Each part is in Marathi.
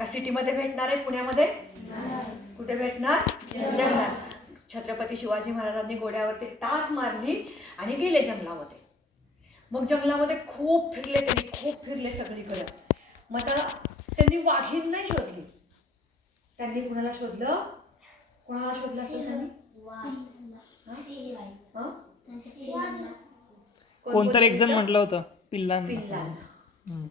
का सिटीमध्ये भेटणार आहे? पुण्यामध्ये कुठे भेटणार? जंगलात. छत्रपती शिवाजी महाराजांनी घोड्यावरती टाच मारली आणि गेले जंगलामध्ये. मग जंगलामध्ये खूप फिरले त्यांनी, खूप फिरले सगळीकडे. मग आता त्यांनी वाघीण नाही शोधली. त्यांनी कुणाला शोधलं? कोणाला शोधलं असतं त्यांनी? कोणतर एक जण म्हटलं होतं पिल्लांना.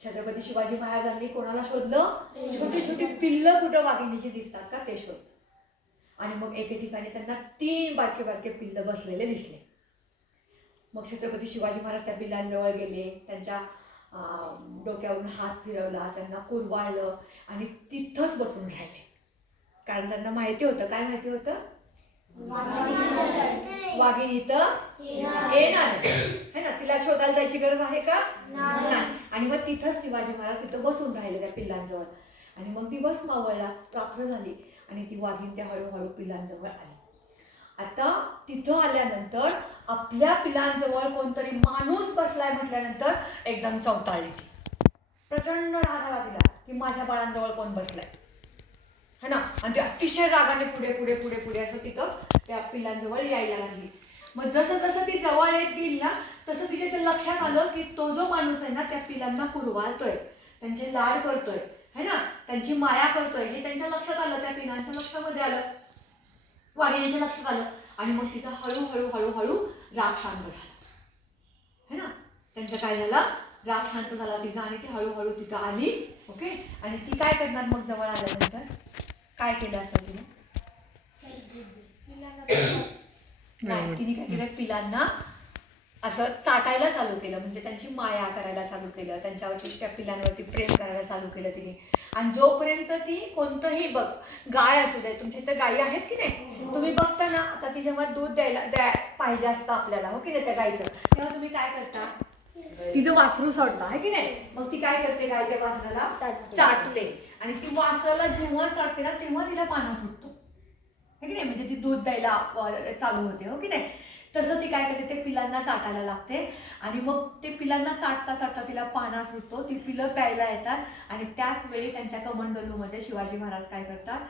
छत्रपती शिवाजी महाराजांनी कोणाला शोधलं? छोटी छोटी पिल्लं कुठं वाघिणीची दिसतात का ते शोध. आणि मग एके ठिकाणी त्यांना 3 बारके बारके पिल्लं बसलेले दिसले. मग छत्रपती शिवाजी महाराज त्या पिल्लांजवळ गेले, त्यांच्या डोक्यावरून हात फिरवला, त्यांना कुरवाळलं आणि तिथंच बसून राहिले. कारण त्यांना माहिती होतं, काय माहिती होतं? वाघीण इथं येणार है ना, तिला शोधायला जायची गरज आहे का? नाही. आणि मग तिथंच शिवाजी महाराज तिथं बसून राहिले त्या पिल्लांजवळ. आणि मग दिवस मावळला, रात्र झाली आणि ती वाघीण त्या हळूहळू पिल्लांजवळ आली. आता तिथं आल्यानंतर आपल्या पिलांजवळ कोणतरी माणूस बसलाय म्हटल्यानंतर एकदम चवताळली ती. प्रचंड राग आला तिला की माझ्या बाळांजवळ कोण बसलाय है ना. आणि ती अतिशय रागाने पुढे पुढे पुढे पुढे असं तिथं त्या पिलांजवळ यायला लागली. मग जसं जसं ती जवळ येत गेली ना तसं तिच्या ते लक्षात आलं की तो जो माणूस आहे ना त्या पिलांना कुरवाळतोय, त्यांचे लाड करतोय है ना, त्यांची माया करतोय, हे त्यांच्या लक्षात आलं, त्या पिलांच्या लक्षामध्ये आलं, वाघिणीच्या लक्षात आलं. आणि मग तिचा हळूहळू हळूहळू राग शांत झाला है ना. त्यांचं काय झालं? राग शांत झाला तिचा आणि ती हळूहळू तिथं आली. ओके. आणि ती काय करणार मग जवळ आल्यानंतर? काय केलं असतं तिने? नाही, तिने काय केलं? पिलांना असं चाटायला चालू केलं, म्हणजे त्यांची माया करायला चालू केलं, त्यांच्यावरती त्या पिलांवरती प्रेम करायला चालू केलं तिने. आणि जोपर्यंत ती कोणतंही बघ, गाय असू दे, तुमच्या इथे गायी आहेत की नाही, तुम्ही बघता ना आता ती जेव्हा दूध द्यायला पाहिजे असतं आपल्याला हो की नाही त्या गायीचं, तेव्हा तुम्ही काय करता? तिचं वासरू सोडता आहे की नाही. मग ती काय करते? गाय त्या वासराला चाटते आणि ती वासराला जेव्हा चाटते ना तेव्हा तिला पाना सुटतो है की नाही, म्हणजे ती दूध द्यायला चालू होते हो की नाही. तसं ती काय करते? ते पिलांना चाटायला लागते आणि मग ते पिलांना चाटता चाटता तिला पाना सुटतो, ती पिलं प्यायला येतात. आणि त्याच वेळी त्यांच्या कमंडलूमध्ये शिवाजी महाराज काय करतात?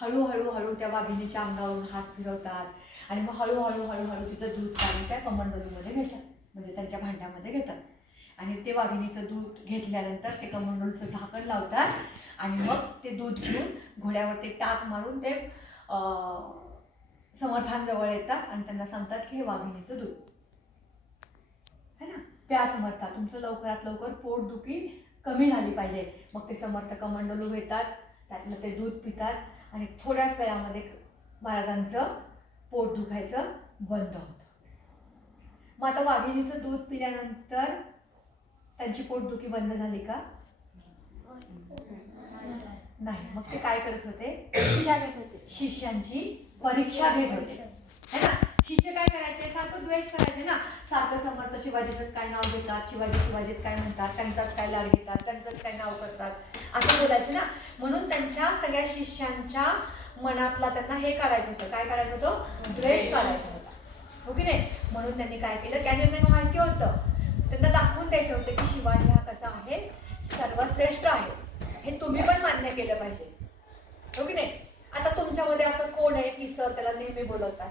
हळूहळू हळू त्या वाघिणीच्या अंगावरून हात फिरवतात आणि मग हळूहळू हळूहळू तिचं दूध काढून त्या कमंडलूमध्ये घेतात, म्हणजे त्यांच्या भांड्यामध्ये घेतात. आणि ते वाघिणीचं दूध घेतल्यानंतर ते कमंडलूचं झाकण लावतात आणि मग ते दूध घेऊन घोड्यावरती टाच मारून ते समर्थांजवळ येतात आणि त्यांना सांगतात की हे वाघिणीचं दूध है ना, त्या समर्था, तुमचं लवकरात लवकर पोटदुखी कमी झाली पाहिजे. मग ते समर्थ कमंडलू घेतात, त्यातलं ते दूध पितात आणि थोड्याच वेळामध्ये महाराजांचं पोट दुखायचं बंद होतं. मग आता वाघिणीचं दूध पिल्यानंतर त्यांची पोटदुखी बंद झाली का? नाही. मग ते काय करत होते? शिष्यांची परीक्षा घेत होते है ना. शिष्य काय करायचे? सारखं द्वेष करायचे ना, सारखं समर्थ शिवाजीचंच काय नाव घेतात, शिवाजीच काय म्हणतात, त्यांचाच काय लाड घेतात, त्यांचंच काय नाव करतात, असं बोलायचे ना. म्हणून त्यांच्या सगळ्या शिष्यांच्या मनातला त्यांना हे काढायचं होतं. काय काढायचं होतं? द्वेष काढायचा होता हो की नाही. म्हणून त्यांनी काय केलं? त्यांनी त्यांना माहिती होतं, त्यांना दाखवून द्यायचं होतं की शिवाजी हा कसा आहे, सर्वश्रेष्ठ आहे, हे तुम्ही पण मान्य केलं पाहिजे हो की नाही. आता तुमच्यामध्ये असं कोण आहे की सर त्याला नेहमी बोलवतात?